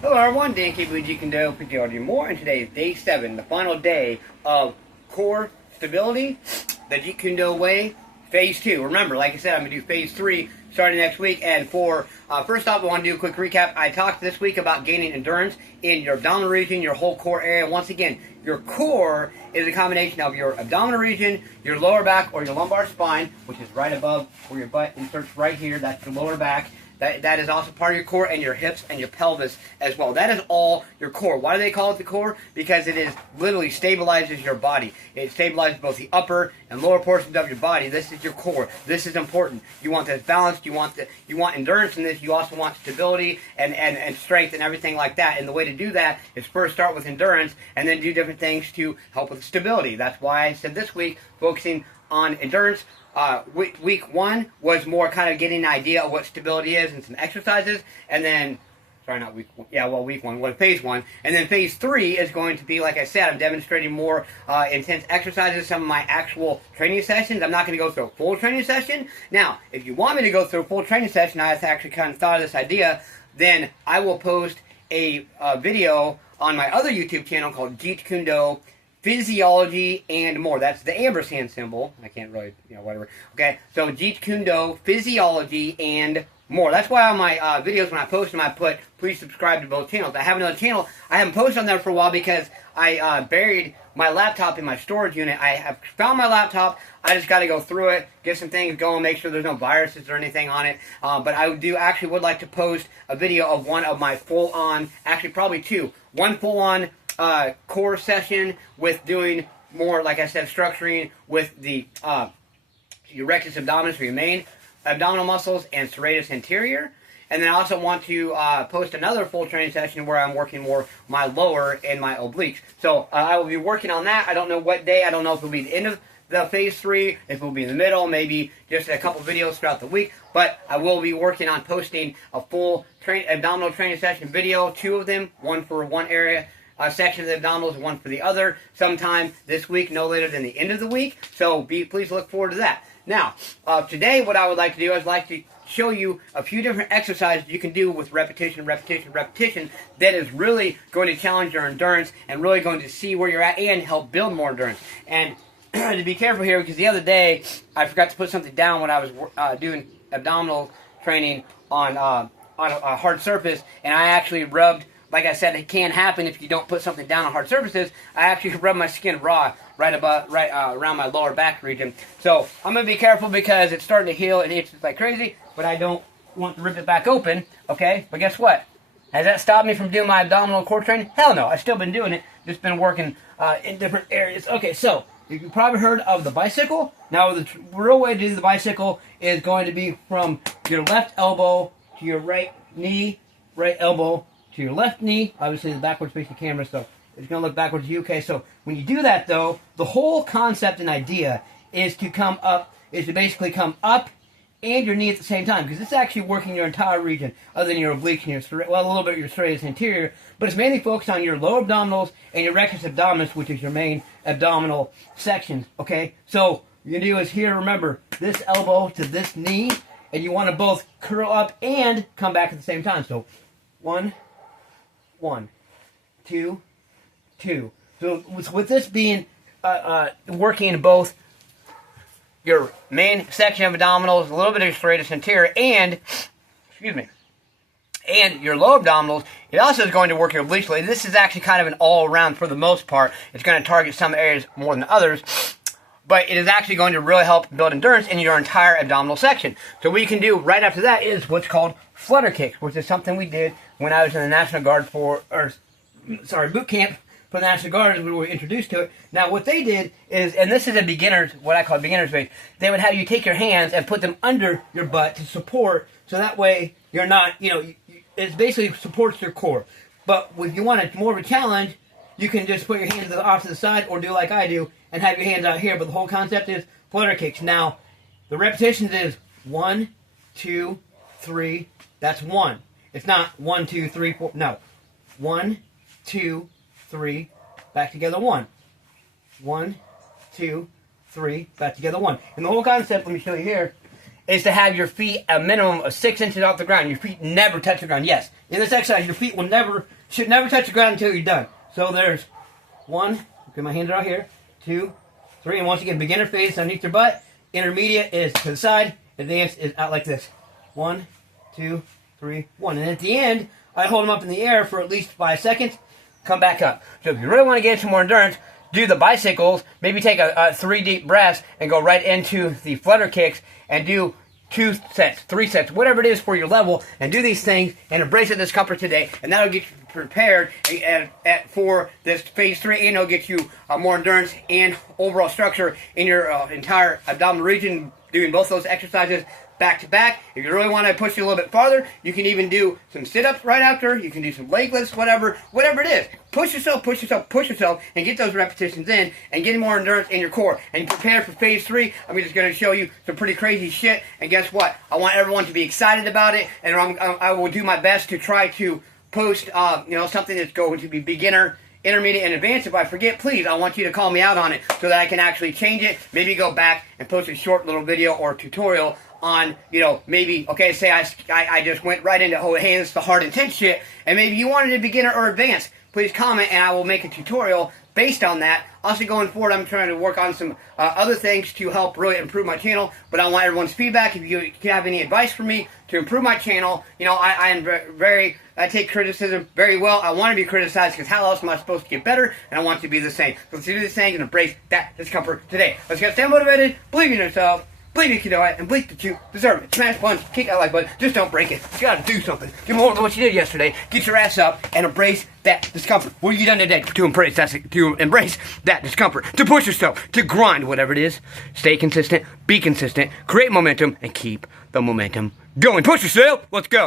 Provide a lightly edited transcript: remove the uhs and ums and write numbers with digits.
Hello everyone, Dan Keep with Jeet Kune, PTRD more, and today is day 7, the final day of core stability, the Jeet Kune way, phase 2. Remember, like I said, I'm going to do phase 3 starting next week, and first off, I want to do a quick recap. I talked this week about gaining endurance in your abdominal region, your whole core area. Once again, your core is a combination of your abdominal region, your lower back, or your lumbar spine, which is right above where your butt inserts right here. That's your lower back. That is also part of your core, and your hips and your pelvis as well. That is all your core. Why do they call it the core? Because it is literally stabilizes your body. It stabilizes both the upper and lower portions of your body. This is your core. This is important. You want this balanced. You want endurance in this. You also want stability and strength and everything like that. And the way to do that is first start with endurance and then do different things to help with stability. That's why I said this week focusing on endurance. Week 1 was more kind of getting an idea of what stability is and some exercises, and then, week 1 was phase 1, and then phase 3 is going to be, like I said, I'm demonstrating more intense exercises, some of my actual training sessions. I'm not going to go through a full training session. Now, if you want me to go through a full training session, I actually kind of thought of this idea, then I will post a video on my other YouTube channel called Jeet Kune Physiology and More. That's the ampersand symbol. I can't really, whatever. Okay, so Jeet Kune Physiology and More. That's why on my videos, when I post them, I put, please subscribe to both channels. I have another channel. I haven't posted on there for a while because I buried my laptop in my storage unit. I have found my laptop. I just got to go through it, get some things going, make sure there's no viruses or anything on it. But I would like to post a video of one of my full-on, actually probably two. One full-on core session with doing more, like I said, structuring with the your rectus abdominis, or your main abdominal muscles, and serratus anterior. And then I also want to post another full training session where I'm working more my lower and my obliques. So I will be working on that. I don't know what day. I don't know if it'll be the end of the phase 3, if it will be in the middle, maybe just a couple videos throughout the week. But I will be working on posting a full abdominal training session video, 2 of them, one for one area, section of the abdominals, one for the other, sometime this week, no later than the end of the week. So please look forward to that. Now, today what I would like to do is like to show you a few different exercises you can do with repetition that is really going to challenge your endurance and really going to see where you're at and help build more endurance. And to be careful here, because the other day I forgot to put something down when I was doing abdominal training on a hard surface, and I actually rubbed. Like I said, it can happen if you don't put something down on hard surfaces. I actually rub my skin raw right around my lower back region. So I'm going to be careful because it's starting to heal and itches like crazy, but I don't want to rip it back open, okay? But guess what? Has that stopped me from doing my abdominal core training? Hell no. I've still been doing it. Just been working in different areas. Okay, so you've probably heard of the bicycle. Now, the real way to do the bicycle is going to be from your left elbow to your right knee, right elbow to your left knee. Obviously, the backwards facing camera, so it's going to look backwards to you. Okay, so when you do that, though, the whole concept and idea is to basically come up and your knee at the same time, because it's actually working your entire region, other than your obliques and a little bit of your serratus anterior, but it's mainly focused on your lower abdominals and your rectus abdominis, which is your main abdominal section. Okay, so what you're going to do is here, remember, this elbow to this knee, and you want to both curl up and come back at the same time. So 1, 2, 2. So with this being working in both your main section of abdominals, a little bit of serratus anterior, and your lower abdominals, it also is going to work your obliques. This is actually kind of an all-around for the most part. It's going to target some areas more than others, but it is actually going to really help build endurance in your entire abdominal section. So what you can do right after that is what's called flutter kicks, which is something we did when I was in the National Guard boot camp for the National Guard. We were introduced to it. Now, what they did is, and this is what I call beginner's base, they would have you take your hands and put them under your butt to support, so that way you're not, it basically supports your core. But if you want more of a challenge, you can just put your hands off to the side or do like I do and have your hands out here. But the whole concept is flutter kicks. Now, the repetitions is 1, 2, 3. That's 1. It's not 1, 2, 3, 4. No. 1, 2, 3. Back together 1. 1, 2, 3. Back together 1. And the whole concept, let me show you here, is to have your feet a minimum of 6 inches off the ground. Your feet never touch the ground. Yes, in this exercise, your feet should never touch the ground until you're done. So there's 1, get my hand out here, 2, 3, and once again, beginner phase underneath your butt. Intermediate is to the side. Advanced is out like this. 1, 2, 3, 1. And at the end, I hold them up in the air for at least 5 seconds. Come back up. So if you really want to get some more endurance, do the bicycles. Maybe take a 3 deep breaths and go right into the flutter kicks and do 2 sets, 3 sets, whatever it is for your level, and do these things and embrace the discomfort today, and that'll get you prepared for this phase 3, and it'll get you more endurance and overall structure in your entire abdominal region, doing both those exercises back to back. If you really want to push you a little bit farther, you can even do some sit-ups right after. You can do some leg lifts, whatever it is. Push yourself, push yourself, push yourself, and get those repetitions in, and get more endurance in your core. And prepare for phase 3. I'm just going to show you some pretty crazy shit. And guess what? I want everyone to be excited about it, and I will do my best to try to post, something that's going to be beginner, intermediate, and advanced. If I forget, please, I want you to call me out on it so that I can actually change it. Maybe go back and post a short little video or tutorial on, maybe, okay, say I just went right into, oh, hey, this is the hard, intense shit, and maybe you wanted a beginner or advanced. Please comment, and I will make a tutorial based on that. Also, going forward, I'm trying to work on some other things to help really improve my channel, but I want everyone's feedback. If you have any advice for me to improve my channel, I take criticism very well. I want to be criticized, because how else am I supposed to get better? And I want to be the same. So let's do this thing and embrace that discomfort today. Let's get stay motivated, believe in yourself, believe you can do it, and believe that you deserve it. Smash, punch, kick that like button. Just don't break it. You gotta do something. Do more than what you did yesterday. Get your ass up and embrace that discomfort. What have you done today to embrace that discomfort? To push yourself, to grind, whatever it is. Stay consistent, be consistent, create momentum, and keep the momentum going. Push yourself. Let's go.